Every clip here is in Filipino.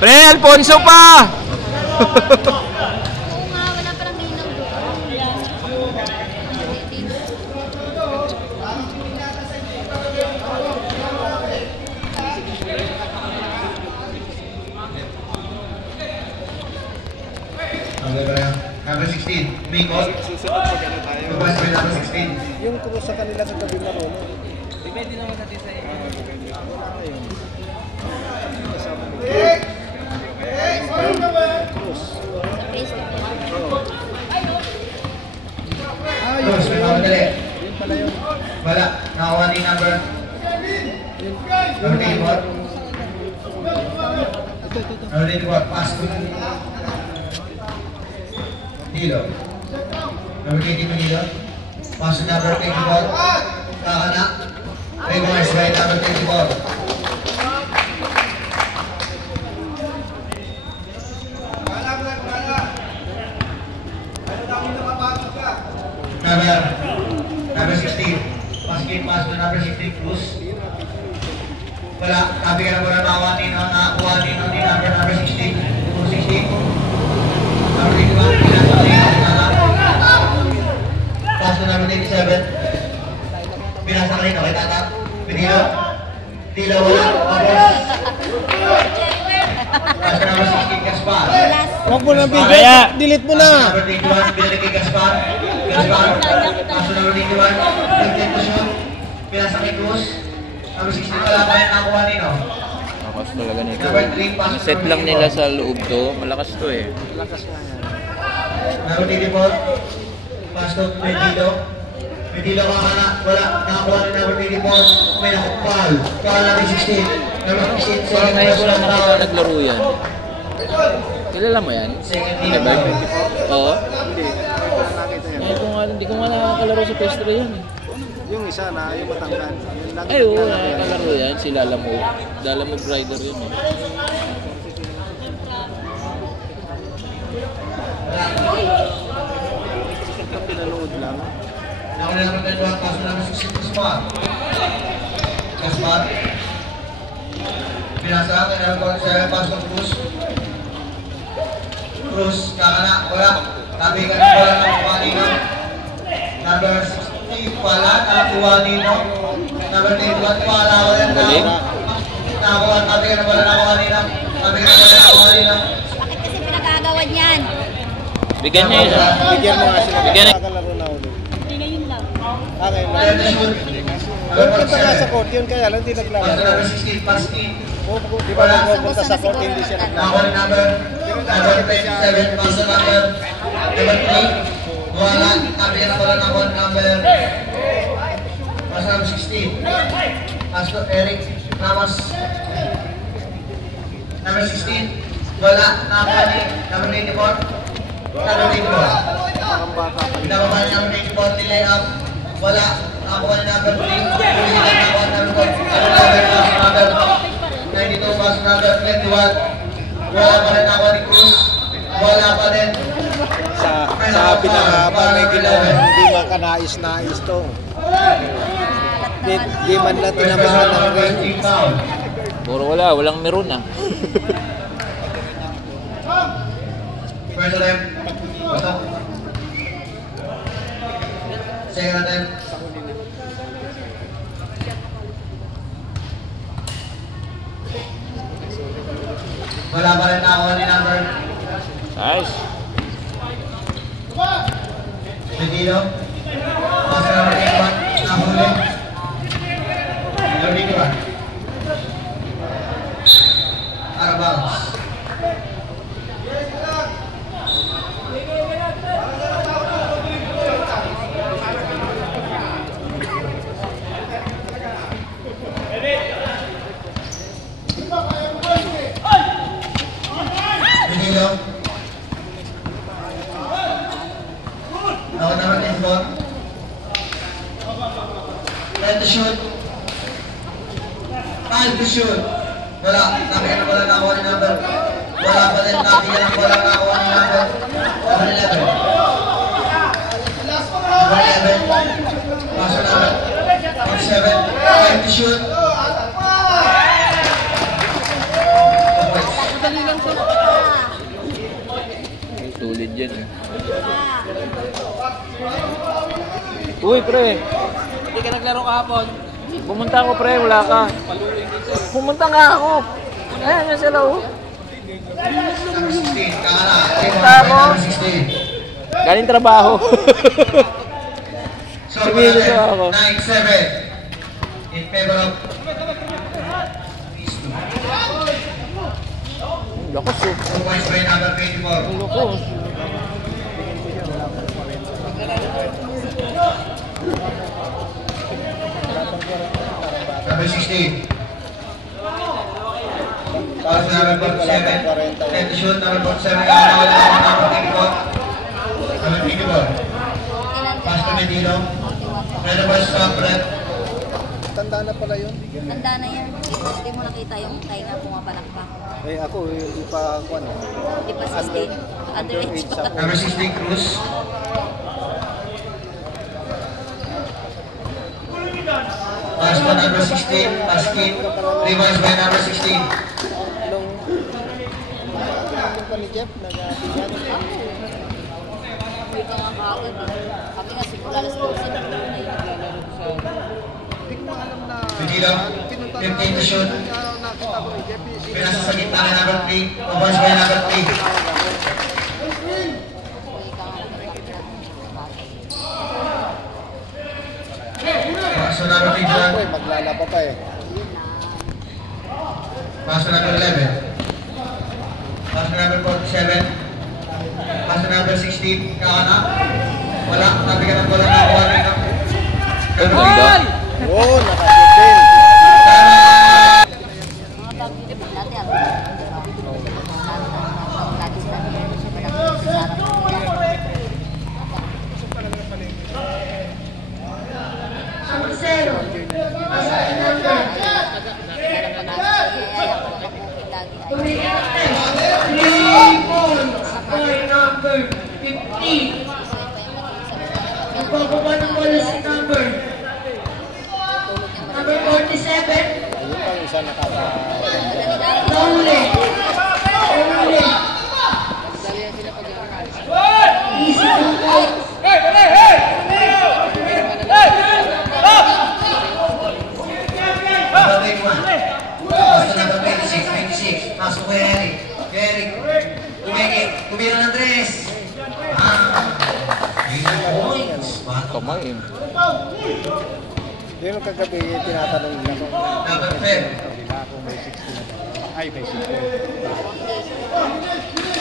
Pre, Alfonso pa! Oo nga, wala parang ilaw doon. Number 16, Mikot. Susunod pag ano tayo. Lumabas kami number 16. Yung cross sa kanila sa tabi na ron. Depende naman natin sa iyo. Wala ngayon. Kasama mo. Cross. Cross, may mamadali. Yun pala yun. Wala, nakakuha ni number 24. Number 24, pass to Dilo. Number 20 Manilo. Pass to number 24. Kakana. Reverse by number 24. Number 16. Pass to number 16. Cruz. Wala. Sabi ka na po na nakakuha ni number 16. Cruz 16. Number 21. Pass to number 27. Pinasa ka rin. Okay, tata. Pinilo. Tila wala. Pass to number 16. Gaspar. Huwag mo lang video. Delete mo na. Number 21. Pinalik kay Gaspar. Gaspar. Pass to number 21. Pinalik ko siya. Pinasa kay Cruz. Number 16. Wala pa rin nakakuha nino. Malakas talaga nito. Number 3. Pass to Set lang nila sa loob to. Malakas to eh. Lakas nga yan. Number 24. Pass to Medilo. Medilo kakana. Wala. Nakakuha ni number 24. May nakapal. Kakana number 16. Number 16. Parang Second ngayon pass ko to lang nakita number naglaro yan. Kilala mo yan? second Diba? team. Oo. Hindi. Nakita yan. Hindi ko nga nakakalaro sa Pestre yan eh. Yung isa na, yung matangkan. Yung lagi Ay oo, naglalaro yan. nakakalaro yan. Si Lalamove. Lalamove rider yun eh. Pinanood lang. Nakuna number 21. Pass to number 16. Gaspar. Gaspar. Pinasa. Kaya number 7. Pass to Cruz. Cruz. Kakana. Wala. Tabi ka na wala nakakuha nino. Number 16. Wala nakakuha nino. Number 21. Wala wala Galing. nakakuha. Tabi ka na wala nakakuha nino. Tabi ka na wala nakakuha nino. Bakit kasi pinagagawan yan? Bigyan niya yun ah. Bigyan mo nga sila. Bigyan na- Nakakalaro na ulit. Hindi ngayon lang. Okay. Then the shoot. Doon punta nga sa court, yun kaya lang hindi Pass to naglalaro. number 16. Pass in. Di ba nang pupunta sa court, hindi siya Nakakuha ni number 27. Pass to number 3. Wala. Tabi ka na wala nakakuha ni number. Pass to number 16. Pass to Eric Ramos. Number 16. Wala. Nakakuha ni number 24. Number 24. Parang bata pa. Pinababa ni number 24 ni layup. Wala. Nakakuha ni number 3. Nakakuha ni number 4. Number 92. Pass to number 21. Wala pa rin nakakuha ni Cruz. Wala pa rin. Sa pinahaba may ginawa, hindi makanais-nais to. Di man na tinamahan ng ring. Team foul. Puro wala. Walang meron ah. First attempt. Pasok. Second attempt. Wala pa rin nakakuha ni number Nice. Medilo. Pass number 81. Nahuli. Number 81. Arabaos. Medilo. Now number 24. Time to shoot. Time to shoot. Wala. Sabi ka na wala nakakuha ni number. Wala pa rin. Sabi ka na wala nakakuha ni number. Number 11. shoot. Tulid yan eh. Uy, pre. Hindi ka naglaro kahapon. Pumunta ako, pre. Wala ka. Pumunta nga ako. Ayan yan sila, oh. Number 16, Kakana. Punta ako. Number 16. Galing trabaho. So, Sumili na ako. 9-7 in favor of these two. Lakas, oh. 2 points by number 24. Lakas. Number 16. Pass number 47. And the shoot number 47. Number 24. Number 24. Pass to Medino. Red ball stop, red. Tanda na pala yun. Tanda na yan. Hindi mo nakita yung tayo na pumapanak pa. Eh ako, hindi pa kwan. Hindi pa 16. Underage pa. Number 16, Cruz. Pass to number 16. Pass in. Reverse by number 16. Nung pa ni Jeff, nag-abigan. Hindi ka nga kagad. Kami nga simula alas 12 na Medino. 15 to shoot. Nakita ko ni Jeff. Pinasa sa gitna na number 3. Reverse by number 3. Pass to number 21. Maglalaba pa eh. Pass to number 11. Pass to number 47. Pass to number 16. Kakana. Wala. Tabi ka ng bola na kuha nito. Ganda. Oo, nakashoot din. mga bago dito dati ako. Dati sila nila siya malaki sa sarap nila. Number 47. Ayun pa yung isa nakaka... Pasok kay Eric. Tumira ng tres. Kamay eh. Hindi mo kagabi tinatanong nila kung Number 10. kabila kung may 16. Ay, may 16.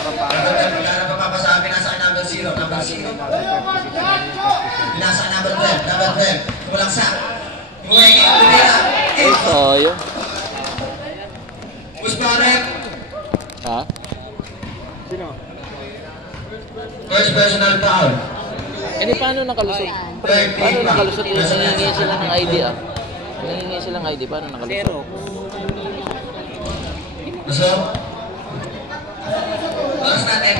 Wala na papapasabi, nasa number 0. Number 0. Nasa number 12. Number 12. Kulang sa. Tumira. Sayang. Pusparet. Ha? Sino? First personal foul. Eh, di paano nakalusot? Paano nakalusot? Nangingi sila ng ID ah. Nangingi sila ng ID. Paano nakalusot? So, balas natin.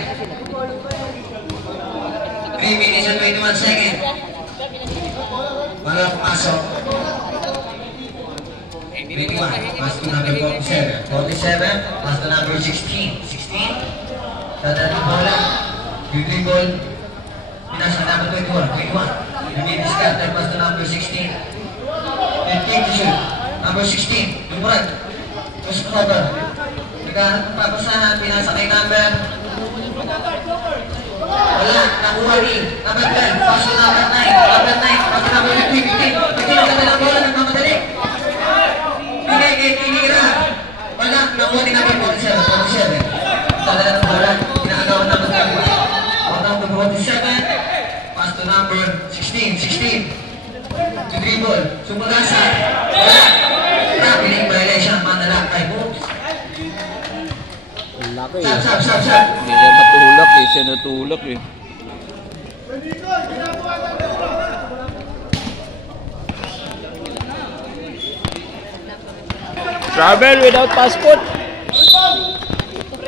3 minutes and 21 seconds. Para pasok. 21, pass to number 47. 47, pass to number 16. 16, dadali bola. Yung ball. Pinasa number 21. 21. Yung discarded, pass to number 16. And take the shoot. Number 16, yung murag. Push cover. Nagkahanap ng papasahan, pinasa kay number. Wala, nakuha ni. Number 12, pass to number 9. Number 9, pass to number 15. Pagkilagay ng bola, nagmamadali. Tinira. Wala, nakuha ni number 47. 47. Dala ng bola, kinakagawa number 17. Number 47, pass to number 16. 16. To dribble. Sumagasa. Wala. Trafficking violation. Manala. Ay, moves. Laki Sab, eh. sab, sab, sab. Hindi siya matulak eh. Siya natulak eh. Travel without passport.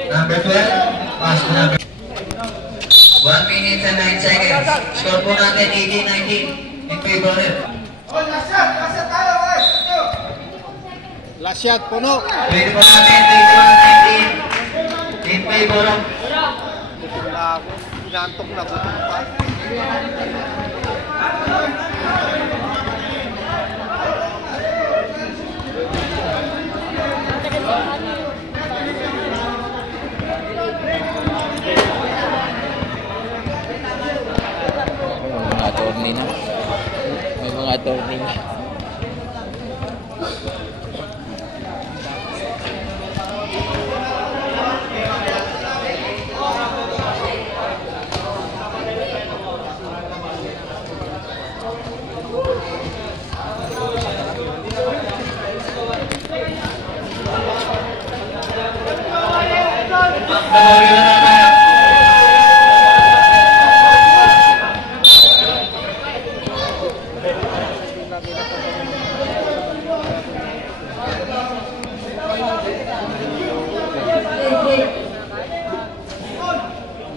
Number 12, pass to number 1 minute and 9 seconds. Score po natin 18-19 in favor of it. Last shot, puno. Pwede po natin, 21-19. In favor of Gutom na ako. Inantok na, gutom pa. May mga attorney na. May mga attorney na.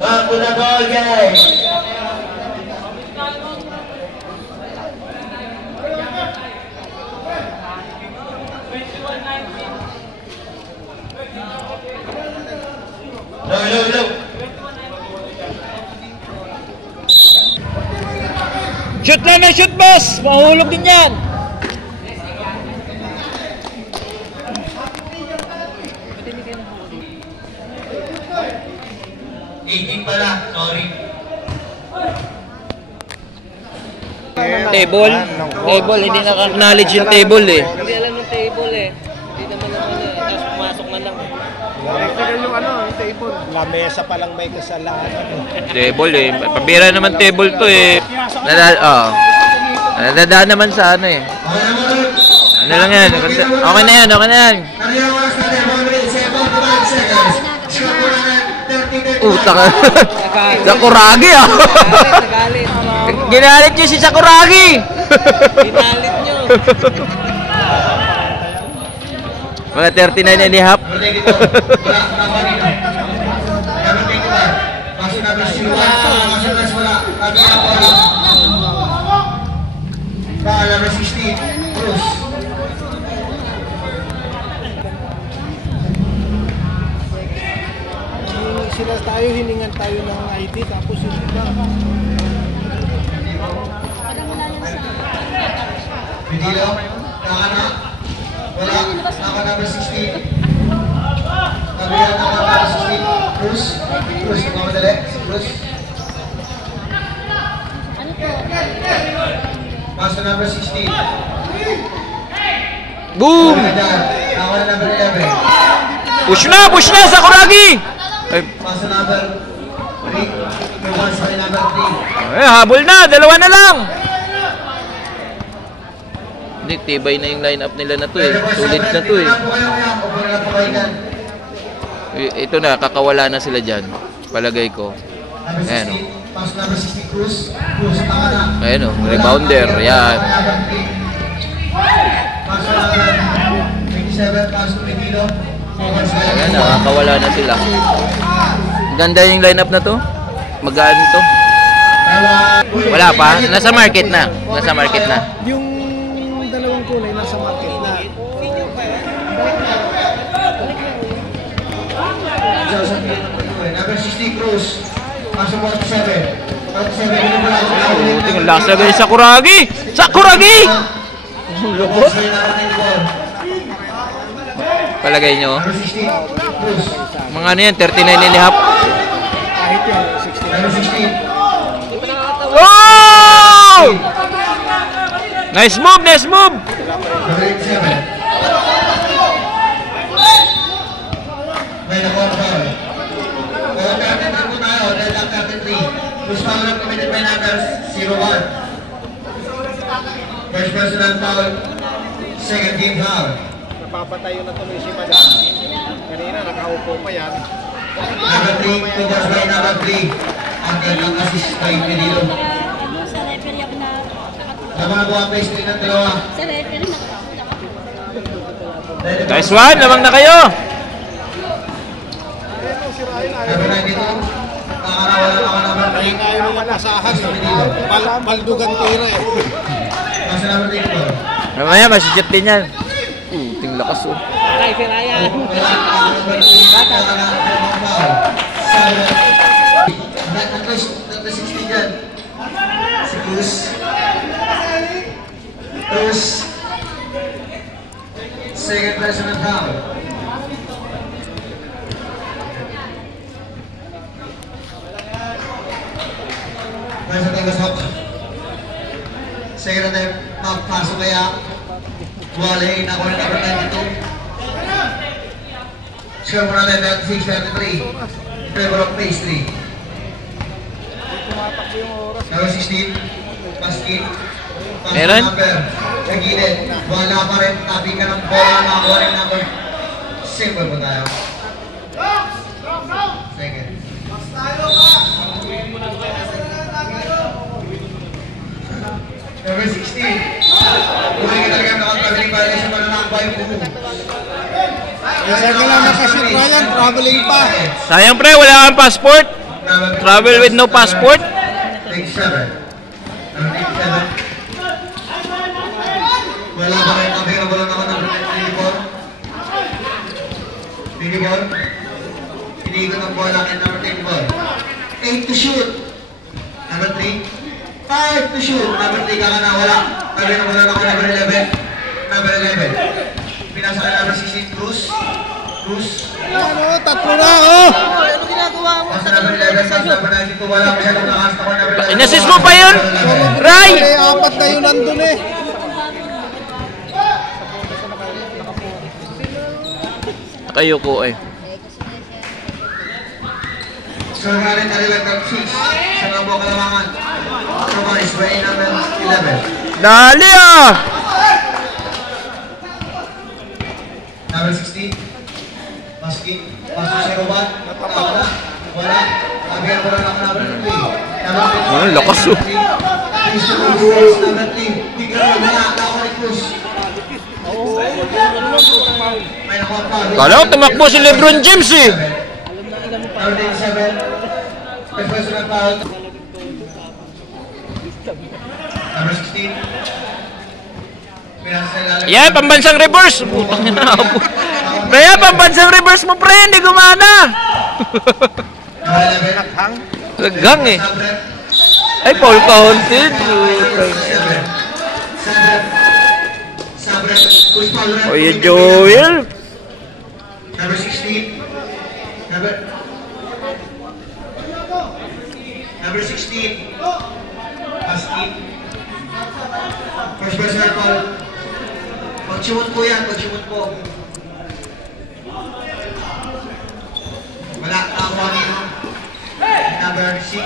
back to the ball, guys. Low. Shoot lang ng shoot, boss! Mahulog din yan! Pala, sorry. Table? Table, hindi naka-acknowledge yung table eh. Hindi alam ng table eh. Hindi naman naman eh. Tapos pumasok man lang. Electrical yung yung table. Lamesa pa lang may kasalanan. Table eh. Pabira naman table to eh. Nadadaan naman sa ano eh. Ano lang yan? Okay na yan. Utang. Sakuragi ah. Nagalit. Ginalit nyo si Sakuragi. Ginalit nyo. Mga 39 and a half. Number 16, Cruz. Sila tayo, hiningan tayo ng ID, tapos yun ba? Pidilo, nakana. Wala, naka number 16. Gabriel, naka number 16. Cruz, nakamadali. Cruz. Pass to number 16. Boom! Naka number 11. Push na Sakuragi! Ay, Pass to number 3. Pass to number 3. habol na, dalawa na lang. Hindi, tibay na yung lineup nila na to eh. Sulit na to eh. Ito na, kakawala na sila dyan. Palagay ko. Ayan o. Pass number 60, Cruz. Cruz, nakana. Ayan o, rebounder. Yan. Pass to number 27, pass to Pidilo. Ayan, nakakawala na sila. Ganda yung lineup na to. Magaan to. Wala pa. Nasa market na. Yung dalawang kulay nasa market na. Number 60, Cruz. Pass to 47. 47, Tingnan last na ganyan Sakuragi! Lubot! Palagay nyo. Number 16, Cruz. Mga ano yan, 39 and a half. Kahit yan, 60. Number 16. Oh! Nice move! Number 87. May na-call foul. Kung 33 po tayo, dahil lang 33. Cruz foul na committed by number 01. First personal foul. Second team foul. Napapatayo na tuloy si Madam. Kanina, nakaupo pa yan. Number 3, fingers by number 3. Ang kanyang assist by Pidilo. Sa referee ako na Naman po ang base ng dalawa. sa referee na Nice one! Lamang na kayo! Number 92. Nakakarawala ako number 3. Ayaw naman asahan. Baldugan tira eh. Nasa number 34. Mamaya, masijip din yan. Ting lakas oh. Ay, si Ryan. Si Cruz. Cruz. Second personal foul. Nasa tagasok. Second attempt. Magpasok kaya. Wale, nakuha na number 92. Score mo natin 36-33. Trevor of Pastry. Number 16. Paskin. Meron? Kagilid. Wala pa rin. Tabi ka ng bola. Nakuha rin number. Simple po tayo. Second. Number 16. Kung hindi ka talaga nakatagaling para sa mananakbay mo. Isa ka lang nakashoot Ryan, traveling pa. Sayang pre, wala kang passport. Travel with no passport. 37. Number 87. Wala pa rin available ako ng Pinibor. Pinibor. Pinigot ang bola kay number 10 8 to shoot. Number 3. 5 to shoot. Number 3 ka na wala. Sabi na wala ako number 11. Number 11. Pinasa ka number 16. Cruz. Cruz. Ano, tatlo na oh. Ano ginagawa mo? Basta number 11. Basta number 92. Wala masyadong nakasta ko number 11. Inassist mo pa yun? Ray! Eh, apat na yun nandun eh. Nakayuko eh. So, galing na rin ang 6. Sa Nabo Kalamangan. Supervised by number 11. Dali ah! Number 16. Paskin. Pasok sa Roban. Wala. Wala. Sabi ang wala na number 3. Number 3. Ano, lakas oh. Number 3. Tigran mo na. Nakuha ni Cruz. May nakuha pa. Kala ko tumakbo si Lebron James eh. Number 27. Personal foul. Number 16. Yan, pambansang reverse. Putang ina ako. Kaya pambansang reverse mo pre, hindi gumana. Lagang eh. Ay, Paul Counted. Oye, Joel. Number 16. Number 16. Paskin. First personal foul. Pag-sumot po yan, pag-sumot po. Wala, nakuha niyo. Number 6.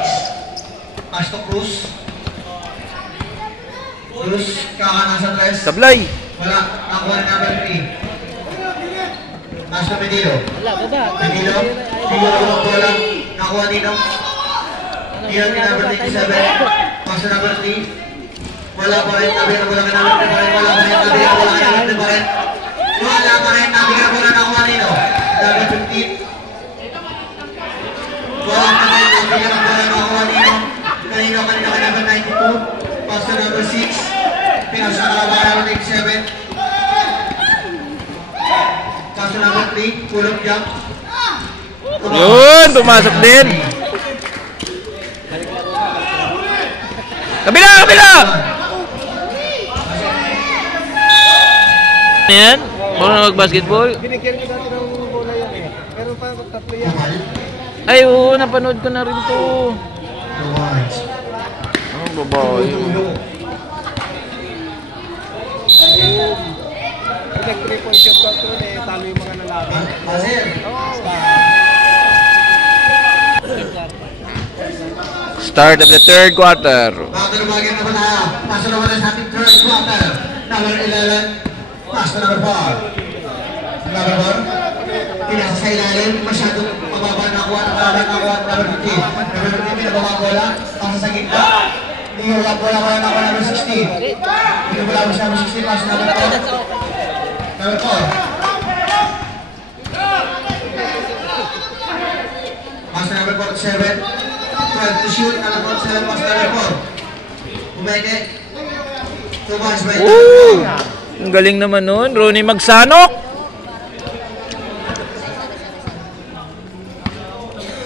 Pass to Cruz. Cruz, kakana sa press. Sablay. Wala, nakuha ni number 3. Pass to Pedilo. Pedilo. Pedilo ang bola. Nakuha nino. Iyan ni number 27. Pass to number 3. Wala pa rin, tabi na bola ka number 3 pa rin. Wala pa rin, tabi na bola ka number 3 pa rin. Wala pa rin, tabi na bola nakuha nino. Number 15. Wala pa rin, tabi na bola nakuha nino. Kanino ka number 92. Pass to number 6. Pinasa ka na bola number 87. Pass to number 3. Pull-up jump. Yun, pumasok din. Kabila, kabila! Yan, marunong mag-basketball. Binigyan ko dati ng bola yan eh. Meron pa tatlo yan. Ay, oo, napanood ko na rin to. Ang babae. Like 3-point shot tatlo eh. Talo yung mga nalaban. Start of the third quarter. Bago-bagay na ba tayo? Paso naman sa ating third quarter. Number 11. Pass to number 4. Number 4. Pinasa sa ilalim. Masyadong mababa na kuha. Nakuha number 15. Number 15, pinababa bola. Pasa sa gitna. Hindi wala bola pa na number 16. Hindi wala mo sa number 16. Pass to number 4. Number 4. Pass to number 47. 12 to shoot. Number 47. Pass to number 4. Umeke. 2 points by number 4. Ang galing naman nun. Ronnie Magsanok.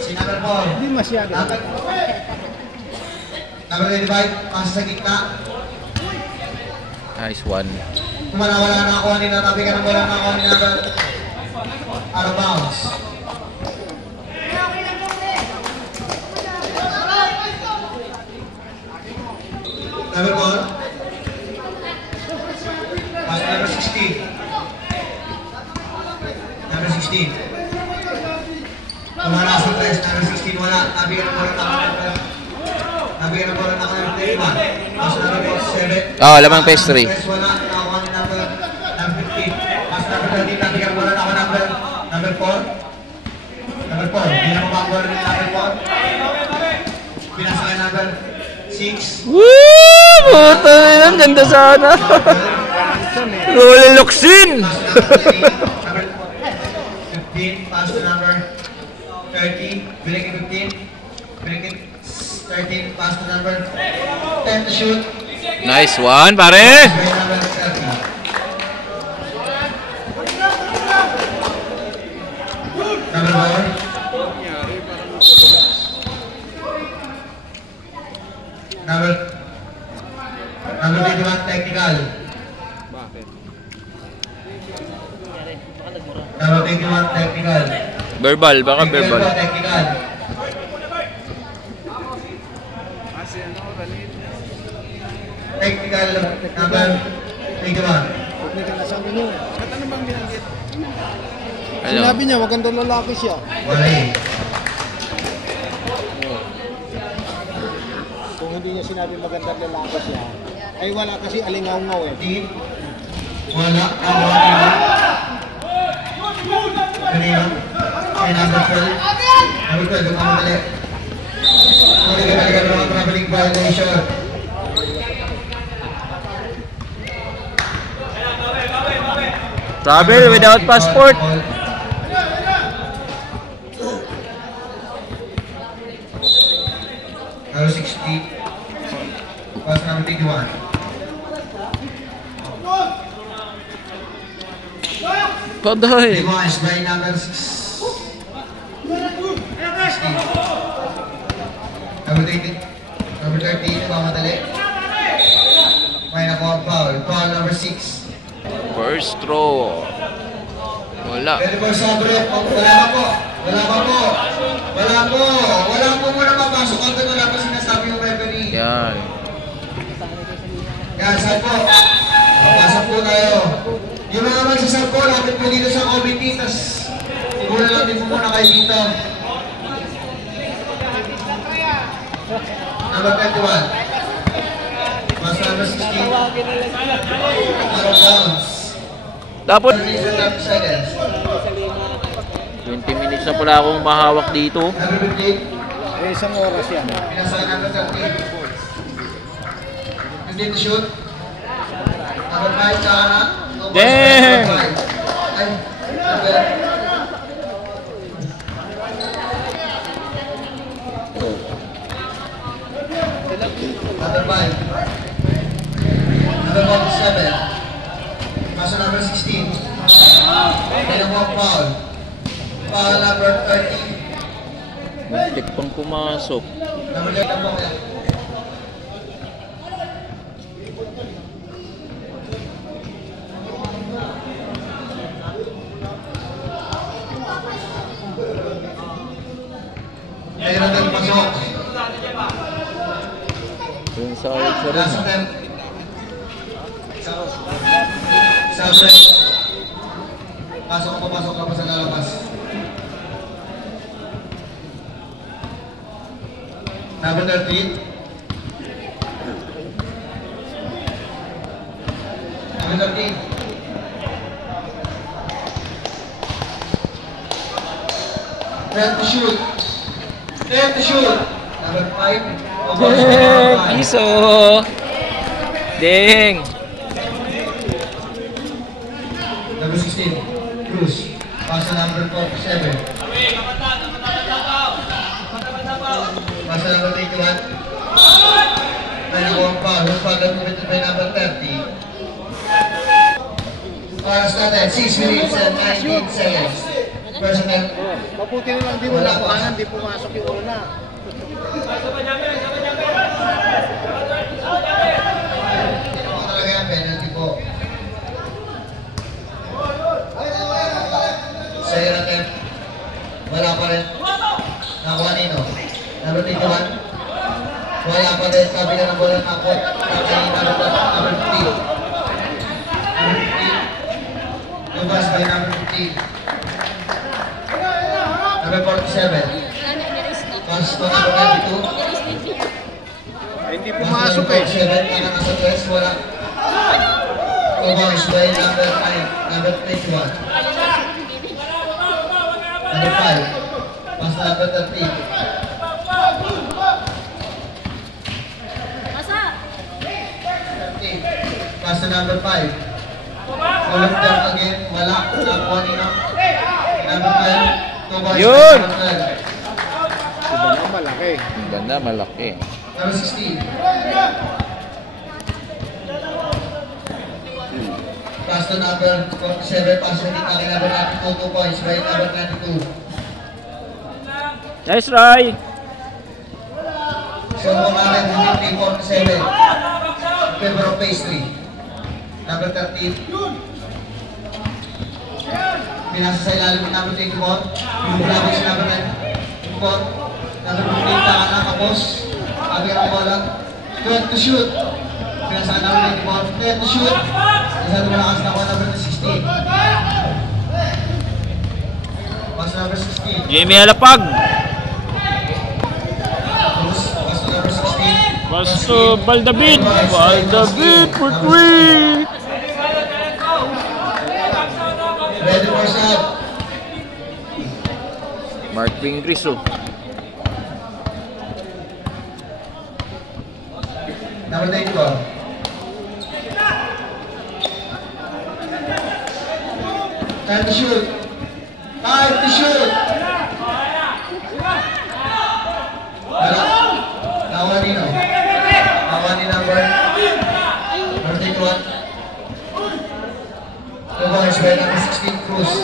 Si number 4. Hindi masyado. Number 25, pasa sa gitna. Nice one. Wala na ako kanina, tabi ka na wala na ako kanina. Out of bounds. Number 4. Pass number 16. Number 16. Wala sa press, number 16 wala. Tabi ka na wala na ako. Tabi ka na wala na ako ng 31. Pass number 7. Oh, lamang pastry. Wala na ako ng number 15. Pass number 13. Tabi ka na wala na ako number 4. Number 4. Hindi na mabagawal rin number 4. Pinasa ka number 6. Woo! Puta na, ganda sana. Rolly Luxin. Number 15. Pass to number 30. Bilik 15. Bilik 13. Pass to number 10 to shoot. Nice one, pare. Bilik number 30. Number 4. Number 21, technical. Number 21, technical. Verbal, baka verbal. Technical. Technical, number 21. Huwag na kinasabi niyo. At ano bang binanggit? Ano? Sinabi niya, maganda lalaki siya. Wala eh. Kung hindi niya sinabi maganda lalaki siya, ay wala kasi alingaw-ngaw eh. Wala. Kanina. Kaya number 12. Number 12, doon ka madali. Muli ka talaga ng mga traveling violation. Travel without passport. Number 60. Pass number 21. Paday. Demolished by number 6. 16. Number 30. Number 13, pamadali. May nakuha foul. Foul number 6. First throw. Wala. Pwede po sa break. Wala pa po. Wala pa po. Wala po. Wala po muna mapasok. At wala pa sinasabi yung referee. Yan. Yan, saan po? Papasok po tayo. Yung mga magsasab po, lapit po dito sa committee. Tapos, siguro lang din po muna kayo dito. Number 21. Mas number 16. Out of bounds. Dapat 30 seconds. 20 minutes na pala akong mahawak dito. Number 15. Eh, isang oras yan. Pinasa number 30. 15 to shoot. Number 5 sa kanan. Damn! Number 5. Ay, number. Number 5. Number 47. Paso number 16. Pinawag foul. Foul number 30. Muntik pang pumasok. Number 8 ang bakla. Mayroon din pasok. Yung side sa rin. Last attempt. Sa break. Pasok ka pa sa lalabas. Number 13. Number 13. Try to shoot. Try to shoot. Number 5. Piso! Ding! Number 16. Cruz. Pasa number 47. Pasa number 21. May nakuha pa. Yung pagod committed by number 30. Oras natin, 6 minutes and 19 seconds. Personal. Mabuti na lang di mo nakuhanan, di pumasok yung una. Ito po talaga yan, penalty po. Sa'yo natin. Wala pa rin. Nakuha nino. Number 21. Wala pa rin. Sabi na ng bola nakot. Number 15. Number 15. Lubas by number 15. Number 47. Pass to number 92. Ay, hindi pumasok eh. 47. Naka nasa press. Wala. Lubas by number 9. Number 21. Number 5. Pass to number 13. Masa? 13. Pass to number 5. Ulit down again. Wala. Nakuha nino. Number 12. Two boys. Yun! Number 12. Iba na malaki. Iba na, malaki. Number 16. Pass to number 47. Pass to number 92. 2 points by number 92. Nice try! So, kumarin din 347. Favor of pastry. Number 13. Pinasa sa ilalim ng number 24. Bumulabog sa number 94. Number 15, taka kapos. Abi ang bola. 12 to shoot. Pinasa sa number 94. 10 to shoot. Isa na malakas na ako number 16. Pass number 16. Jamie Alapag! Pass to number 16. Basta Baldabit! Baldabit for 3! Ready for shot. Mark Pingris, oh. Number 94. Time to shoot. Time to shoot. Wala. Nakuha nino. Nakuha ni number 31. The boys by number 16, Cruz.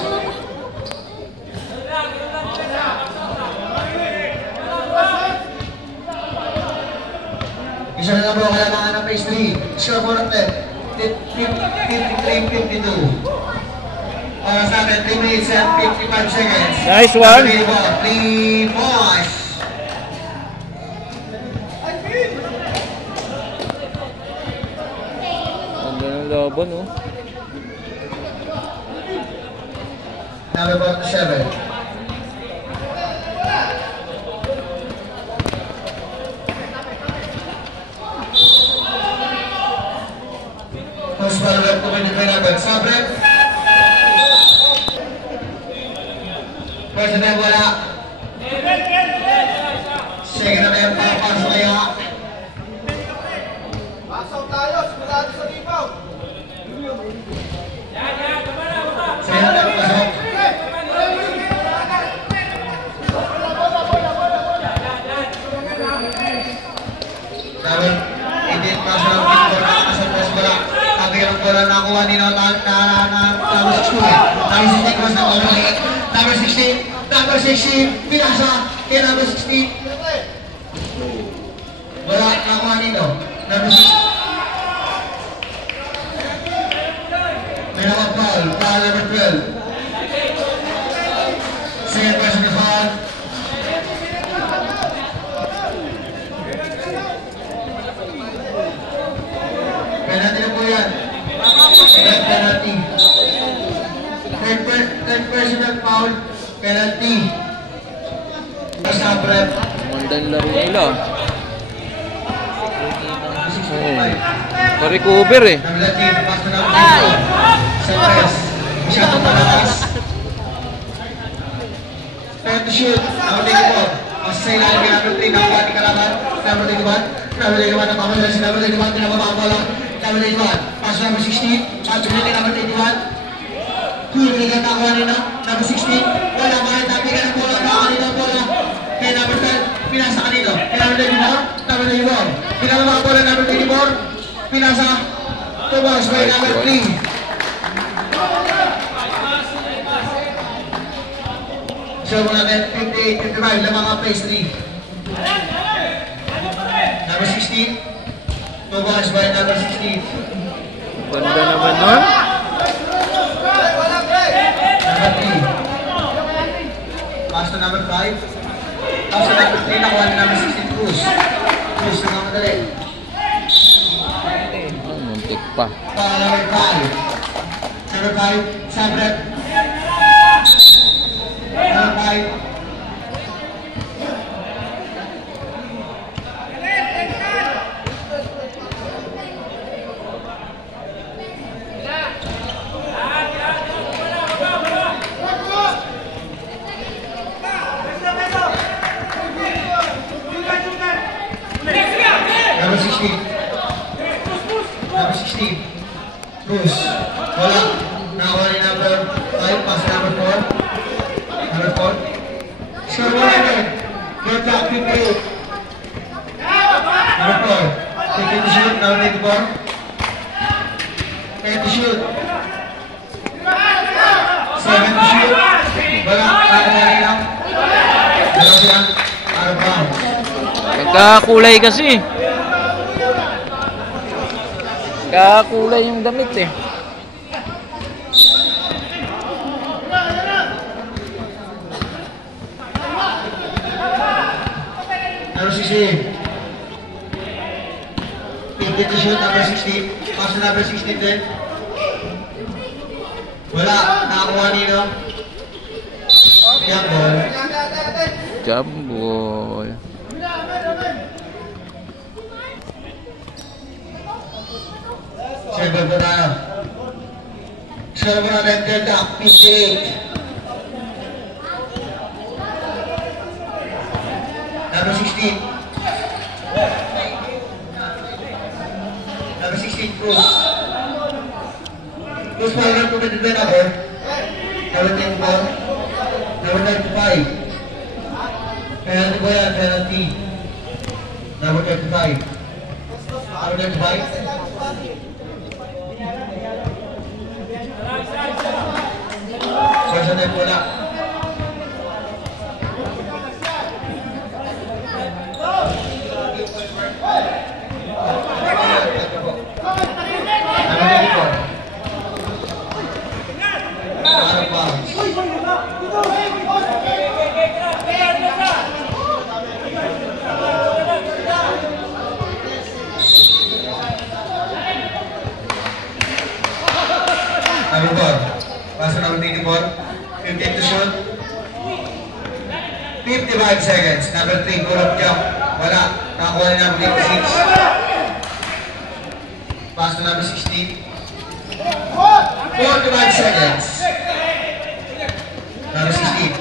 Isa na lang bro, kailangan ng phase 3. Score mo natin. 53-52. Para sa atin, 3 minutes and 55 seconds. Nice one. 3 points. Ganda ng laban, oh. Number 47. Post ball rep to win the penalty. Sabre. Personal wala. Sige na may papasok kaya. Pasaw tayo, sigurado sa libaw. Sige na may pasok. Sabi, hindi pasok ang pitball na kasal press wala. Sabi ang bola nakuha ni Notan na number 16. Number 16 cross na overhead. Number 16. Number 16. Pinasa. Kaya number 16. Wala. Nakuha nito. Number 16. May nakapal. Foul number 12. Second personal foul. Penalty na po yan. Penalty. Third personal foul. Penalty. Basta prep. Magandang laro nila. Pa-recover, eh. Nag-latin. Basta na po. Sa press. Masyadong malakas. Penalty shoot. Number 24. Basta sa ilalim kay number 3. Nakuha ni Kalaban. Number 21. Number 21. Napamala si number 21. Pinababakala. Number 21. Pass number 16. Pass number 21. Cool, bigyan na ako kanina. Number 16. Wala pa rin. Bigyan ng bola. Kanina ang bola. Kaya number 12. Pinasa kanina. Kaya number 24. Number 24. Bigyan ng mga bola. Number 24. Pinasa. Tubas by number 3. Serve natin 58-55, lamang ang place 3. Number 16. 2 balls by number 16. Ganda naman nun. Number 3. Pass to number 5. Pass to number 3, nakuha ni number 16, Cruz. Cruz na madali. Muntik pa. Number 5. Number 5, Sabret. Number 5. Number 16. Number 16. Cruz. Wala. Nakuha ni number 5. Pass number 4. Number 4. Score 100. Good luck, 58. Number 4. Taking the shoot. Number 24. And the shoot. 7 to shoot. Wala. Nakuha ni lang. Dalaw sila. Out of bounds. Nagkakulay kasi. Nagkakulay yung damit eh. Number 16. 50 to shoot, number 16. Pass to number 16 din. Wala. Nakakuha nino. Young ball. Jambol. Serve ba tayo? Serve na rin Delta, 58. Number 16. Number 16, Cruz. Cruz pa rin pumunod ba na number 10 Number 95. Penalty ba yan? Penalty. Number 35. Number 35. Sa net wala. Pass number 24. 15 to shoot. 55 seconds. Number 3, pull up jump. Wala. Nakakuha ni number 56. Pass to number 16. 45 seconds. Number 16.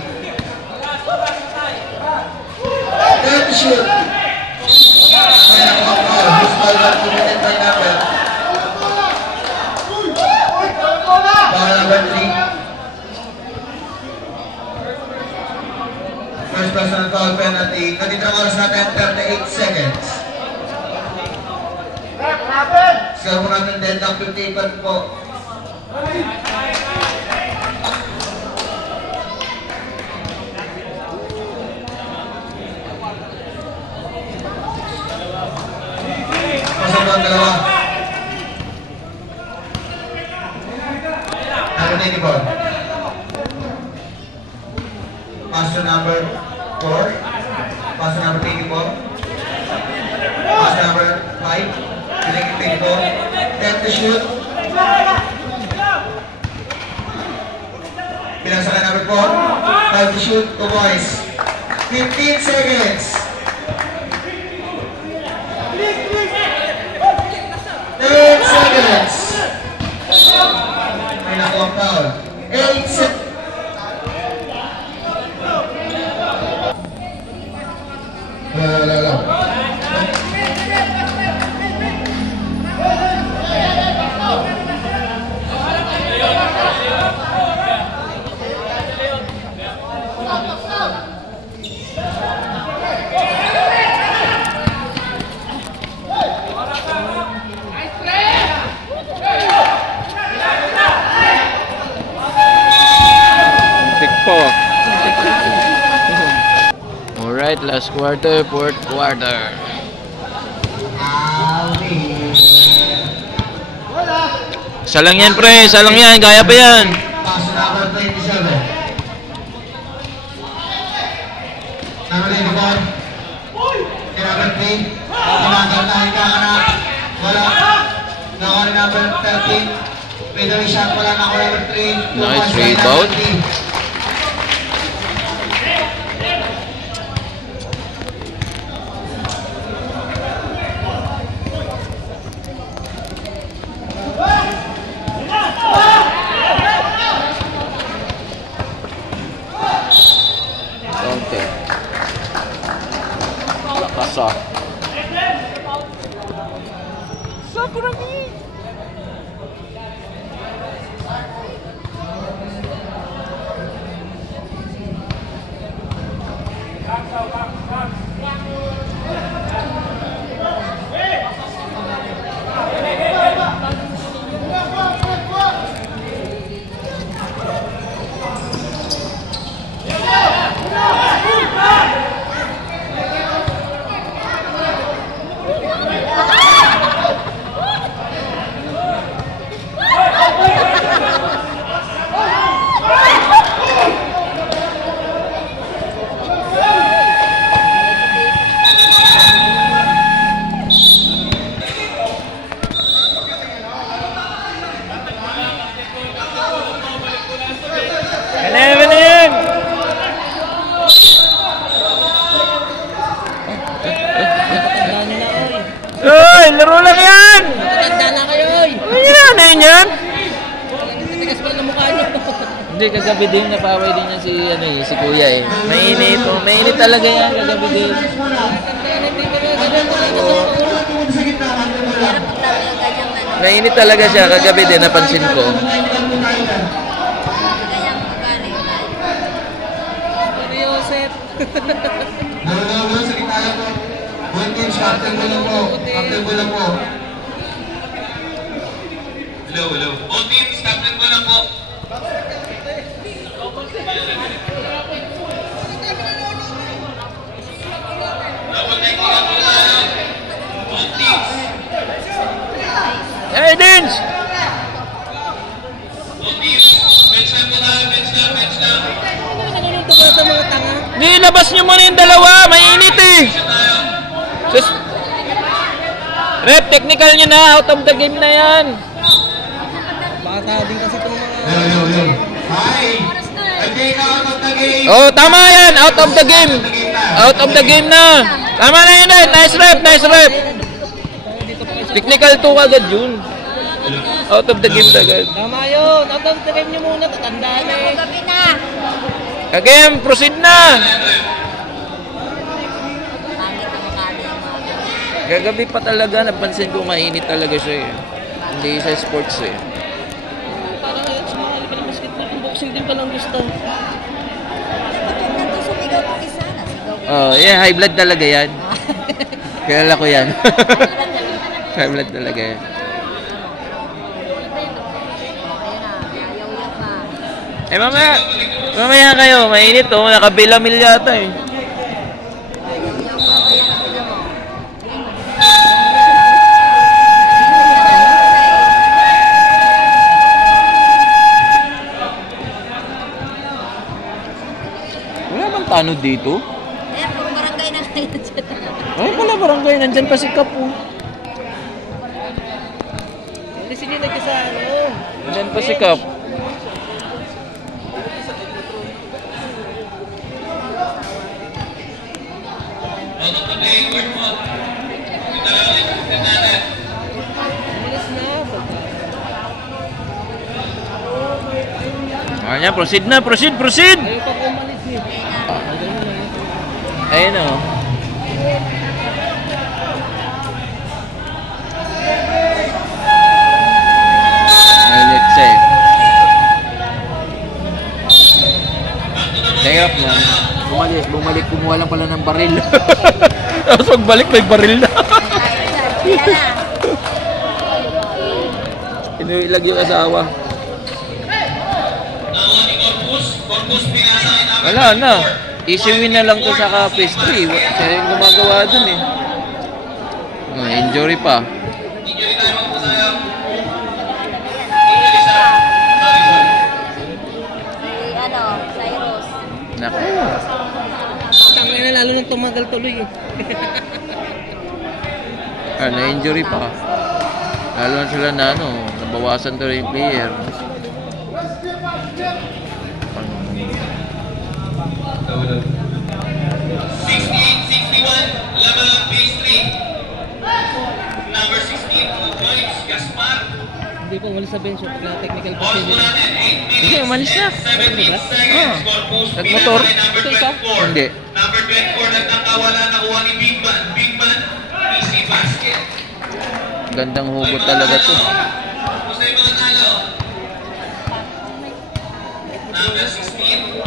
10 to shoot. May nakuha ko. Who's ball got committed by number? Ball number 3. First personal foul penalty. Natitira oras natin 38 seconds. Score mo natin din ng 58 po. Pasok ang dalawa. Number 94. Pass to number 4. Pass to number 24. Pass to number 5. Pinagin 24. 10 to shoot. Bilang sa number 4. 5 to shoot. 2 boys. 15 seconds. 10 seconds. May nakuha foul. 8 seconds. Alright, last quarter, fourth quarter. Isa lang yan, pre. Isa lang yan. Kaya pa yan. Pass number 27. Number 84. Number 3. Tinagal ka na. Wala. Nakuha ni number 13. Middle shot wala na ako number 3. Nice rebound. Okay. Lakas ah. Ay, laro lang yan! Matanda na kayo, oy! Ano yan? Tigas pa ng mukha niyo. Hindi, kagabi din, napaway din niya si Kuya eh. Mainit, mainit talaga yan, kagabi din. Mainit talaga siya, kagabi din, napansin ko. Joseph. Dalawa sa gitaya po. Buntin shot, tanggol lang po. Tanggol lang po. Hello, hello. Buntin, stop tanggol lang po. Hey, Dins! Nanonood ka sa mga tanga. Nilabas niyo muna yung dalawa, mainit eh! Sus! Rep, technical niya na, out of the game na yan! Bata din kasi itong mga... Yo. Hi! I take out of the game. Oh, tama yan, out of the game! Out of the game na! Tama na yun eh, nice rep, nice rep! Technical 2 agad yun. Out of the game agad. Tama yun. Out of the game niyo muna. Tatandaan na eh. Gabi na. Kagame, proceed na! Pangit ang mukha niya yung mga ganun. Gagabi pa talaga, napansin ko mainit talaga siya eh. Hindi sa sports eh. Parang ayun, sumali pa ng basketball. Boxing din palang gusto. Nandun sumigaw ng isa. Nasigaw ko. Oh, yeah, high blood talaga yan. Kilala ko yan. High blood talaga yan. Eh mamaya kayo, mainit oh, nakabilamil yata eh. Wala bang tanod dito? Eh, puro barangay na kayo dyan. Ay pala barangay, nandyan pa si Kapo. Hindi sige na sa ano. Nandyan pa si Kap. Ayan, proceed na, proceed! Ayaw pa ko umalis eh. Ayun o. Ayun, let's say. Hirap na. Bumalik, kumuha lang pala ng baril. Tapos pagbalik, may baril na. Inuilag yung asawa. Wala na. Easy win na lang to sa phase 3. Siya yung gumagawa dun eh. Oh, injury pa. Injury tayo po tayo. Si Cyrus. Naku. Tangay na lalo nung tumagal tuloy eh. Na-injury pa. Lalo na sila na nabawasan to yung player. 68-61, laban ng phase 3. Number 16, Joyce Gaspar. Hindi po umalis sa bench pag na-technical Pause po procedure. natin, 8 minutes. Hindi, umalis na. 17 seconds. Score boost. Nagmotor? Number Ito isa? 24. Hindi. Number 24, nagkakawala, nakuha ni Big Man. Big Man, easy basket. Gandang hugot talaga to. Gusto yung mga talo. Number 16.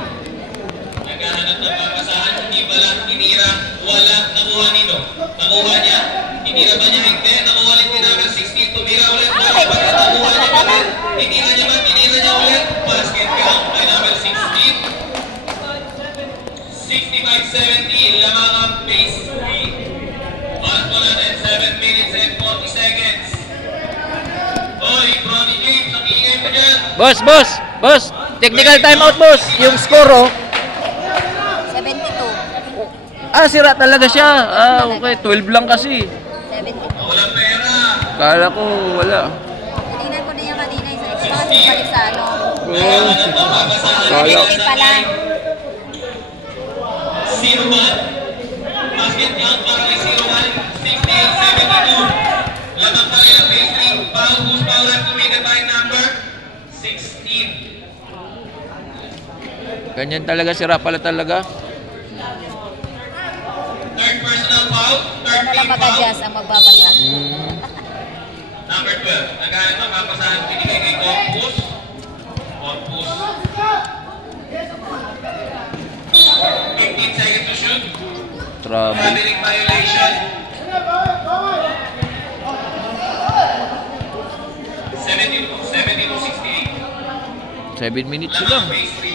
Naghahanap ng papasahan, hindi pala, tinira, wala, nakuha nito. Nakuha niya, tinira ba niya? Hindi, nakuha ulit ni number 16, tumira ulit, wala ba niya, nakuha niya pa rin. Tinira niya ba, tinira niya ulit, basket count by number 16. 65-70, lamang ang phase 3. Pass po natin, 7 minutes and 40 seconds. Oy, Bronny James, nakingay mo dyan. Boss! Technical timeout, boss! Yung score, oh. 72. Sira talaga siya. Okay. 12 lang kasi. 72. Walang pera. Kala ko wala. Tinignan ko din yung kanina yung sa extra kasi balik sa ano. Kala 70 pala. 0-1. Basket count para kay 0-1. 68-72. Lamang pa rin ang phase 3. Foul, whose foul have to be by number 16. Ganyan talaga, sira pala talaga. Third personal foul. Third Ano lang team foul. mag-adjust ang magbabasa. Number 12. Naghahanap ng papasahan pinigay kay Corpus. 15 seconds to shoot. Trouble. Traveling violation. 72-68. 7 minutes Lamang lang. phase 3.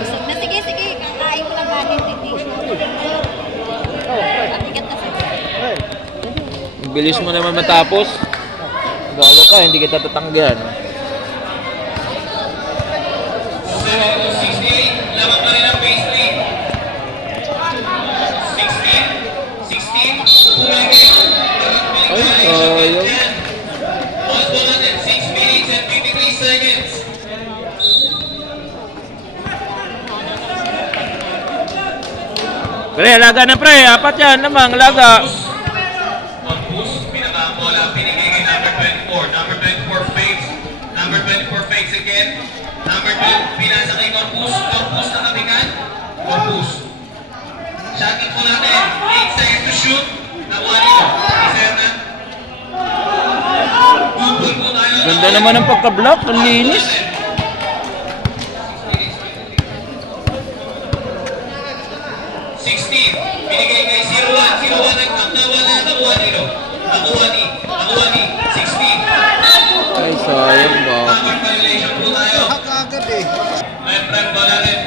Busog na. Sige. Kakain ko lang kanin. Hindi. Mabigat na sige. Ang bilis mo naman matapos. Gago ka, hindi kita tatanggihan. 72-68. Lamang pa rin ang phase 3. 16. Kulang kayo. Ay, sayang. Pause po natin. 6 minutes and 53 seconds. Pre, laga na pre. Apat yan namang laga. Corpus, pinakabola, pinigay kay number 24. Number 24 fakes. Number 24 fakes again. Number 2, pinasa kay Corpus. Corpus na kabigan. Corpus. Shotting po natin. 8 seconds to shoot. Nakuha nito. Isa na. Good po tayo. Ganda naman ang pagka-block. Ang linis. 16, binigay kay 01. 01 nagkakawala, nakuha nito. Nakuha ni 16. Ay, sayang ba? Cover violation po tayo. Agad eh. Left rep bola rin.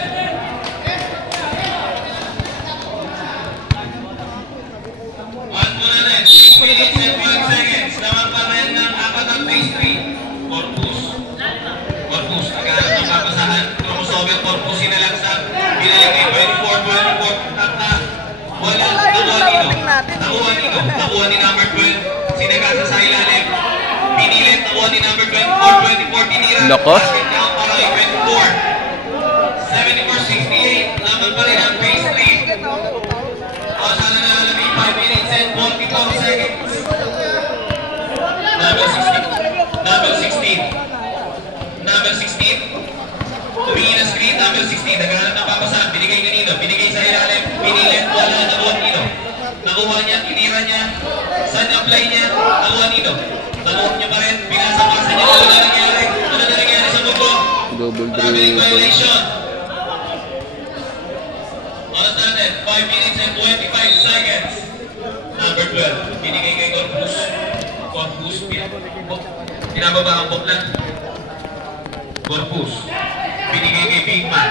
One po natin. 6 minutes and 12 seconds. Naman pa rin ng apat ang phase 3. Corpus. Nagkahanap ng papasahan. Crossover Corpus sinalaksak. Binalik kay 24. Tapta. Wala. Nakuha ni number 12. Sinagasa sa ilalim. Pinilit. Nakuha ni number 24. Tinira. Lakas. Basket count para kay 24. 74-68. Laman pa rin ang phase 3. Sana na namin 5 minutes and 44 seconds. Number 16. Tumingin ang screen, number 16. Naghahanap ng papasahan. Binigay kanino. Binigay sa ilalim. Pinilit. Wala. Nakuha nino. Nakuha niya. Tinira niya. Saan apply niya? Nakuha nino. Nakuha niya pa rin. Pinasapasa niya. Ano na nangyari? Sa mundo? Double Traveling dribble. violation. Oras natin, 5 minutes and 25 seconds. Number 12, binigay kay Corpus. Pinababa ang buklan. Corpus, binigay kay Big Man.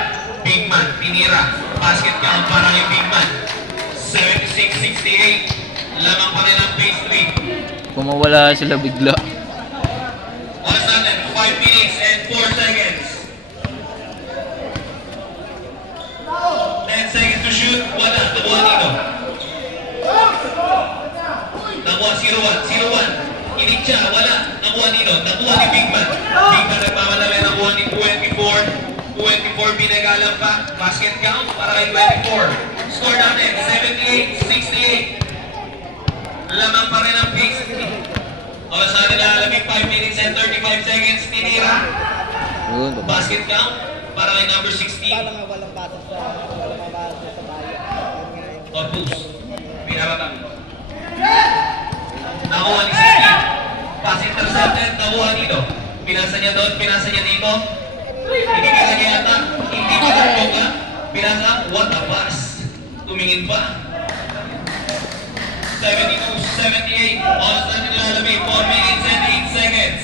Big Man, tinira. Basket count para kay Big Man. 76-68. Lamang pa rin ang phase 3. Kumawala sila bigla. Oras natin, 5 minutes and 4 seconds. 10 seconds to shoot. Wala, nakuha dito. Nakuha 0-1. Inig siya, wala. Nakuha dito. Nakuha ni Big Man. Big Man nagmamadali. Nakuha ni 24. 24 binagalang pa. Basket count para kay 24. Score natin, 78-68. Lamang pa rin ang phase 3. Oras natin lalamig, 5 minutes and 35 seconds. Tinira. Basket count para kay number 16. Or boost. Pinababa. Nakuha ni 16. Pass intercepted. Nakuha dito. Pinasa niya doon. Pinasa niya dito. Hindi ka niya yata. Hindi ka na. Pinasa. What a pass. Tumingin pa. 72-78. Oras natin lalamig. 4 minutes and 8 seconds.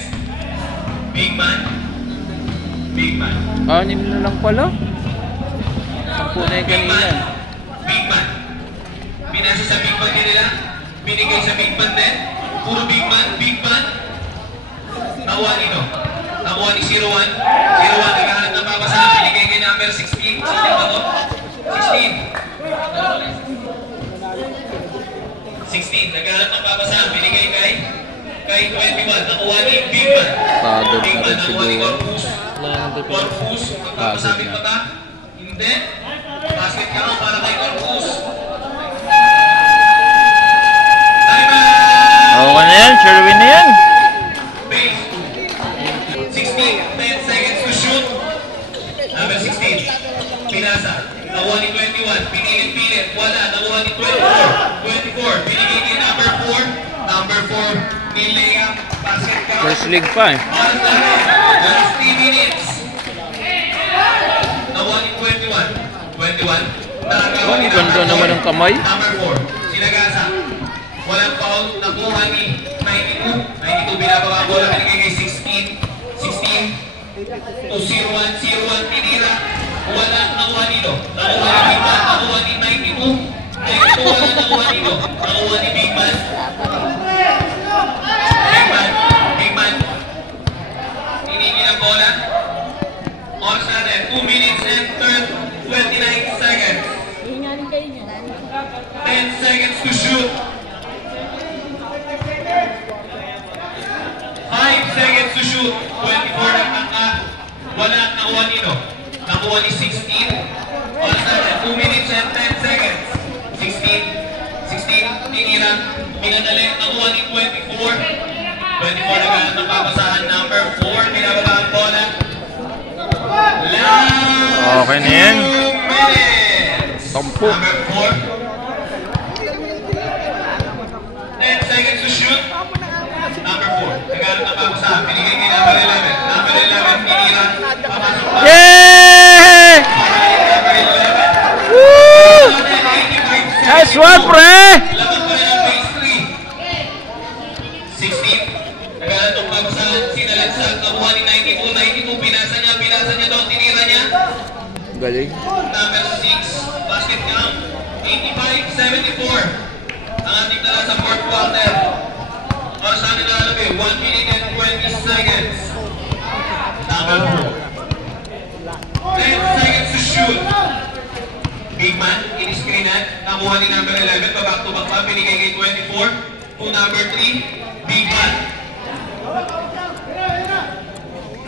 Big Man. Big Man. 6 na lang pala. 10 na yung Big Man. kanina. Big Man. Pinasa sa Big Man nila. Binigay sa Big Man din. Puro Big Man. Big Man. Nakuha nito. Nakuha ni 0-1. 0-1. Naghahanap ng papasahan. Binigay kay number 16. 16 ba to? 16. Naghahanap ng papasahan. Binigay kay 21. Nakuha ni Big Man. Pagod Big na Man. rin Nakuha ni siguro. Corpus. Corpus. Magpapasabit pa ta? Hindi. Basket count para kay Corpus. Okay na yan. Sherwin na yan. Base. 16. 10 seconds to shoot. Number 16. Pinasa. Nakuha ni 21. Pinilit-pilit. Wala. Nakuha ni 24. Binigay ni number 4. Number 4. Nilayang. Basket count. First league pa eh. Oras natin. Last 3 minutes. Nakuha ni 21. 21. Nakagawa ni Ganda number naman 4. ang kamay. Number 4. Sinagasa. Walang foul. Nakuha ni 92. 92 binababa ang bola. Binigay kay 16. 16 to 0-1. 0-1 tinira. Wala. Nakuha dito. Nakuha ni Big Man. Nakuha ni 92. 92 wala. Nakuha dito. Nakuha ni Big Man. Big Man. Big Man. Hiningin ang bola. Oras natin. 2 minutes and 29 seconds. 10 seconds to shoot. 5 seconds to shoot. 24 ng tangka. Wala. Nakuha nito. Nakuha ni 16. Oras natin. 2 minutes and 10 seconds. 16. Tinira. Pinadali. Nakuha ni 24. 24 naghahanap ng papasahan. Number 4. Binababa ang bola. Last Okay na yan. 2 minutes. Tampo. Number 4. 10 seconds to shoot. Number 4. Naghanap ng papasahan. Binigay kay number 11. Number 11. Tinira. Papasok pa. Yay! Number 11. Woo! 85 Nice one, pre! Laban pa rin ang phase 3. 16. Naghanap ng papasahan. Sinalansag. Nakuha ni 92. 92. Pinasa niya doon. Tinira niya. Galing. Number 6. Basket count. 85-74. Ang ating tala sa fourth quarter. Oras na nilalabi. 1 minute and 20 seconds. Number 4. 10 seconds to shoot. Big Man, in-screenan. Nakuha ni number 11. Back to back pa. Binigay kay 24. To number 3. Big Man.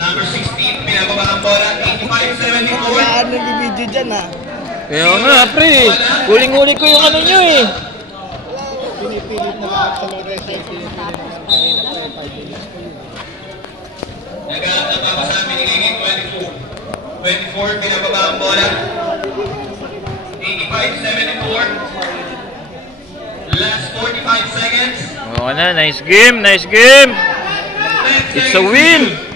Number 16. Pinababa ang bola. 85-74. Nag-video dyan ah. Kaya nga, pre. Huling-huli ko yung ano nyo eh. Pinipilit na lahat sa Lores. Pinipilit na lahat. Naghanap ng papasahan, binigay kay 24. 24, pinababa ang bola. 85-74. Last 45 seconds. Okay na, nice game, nice game. 10 It's a seconds to win. shoot.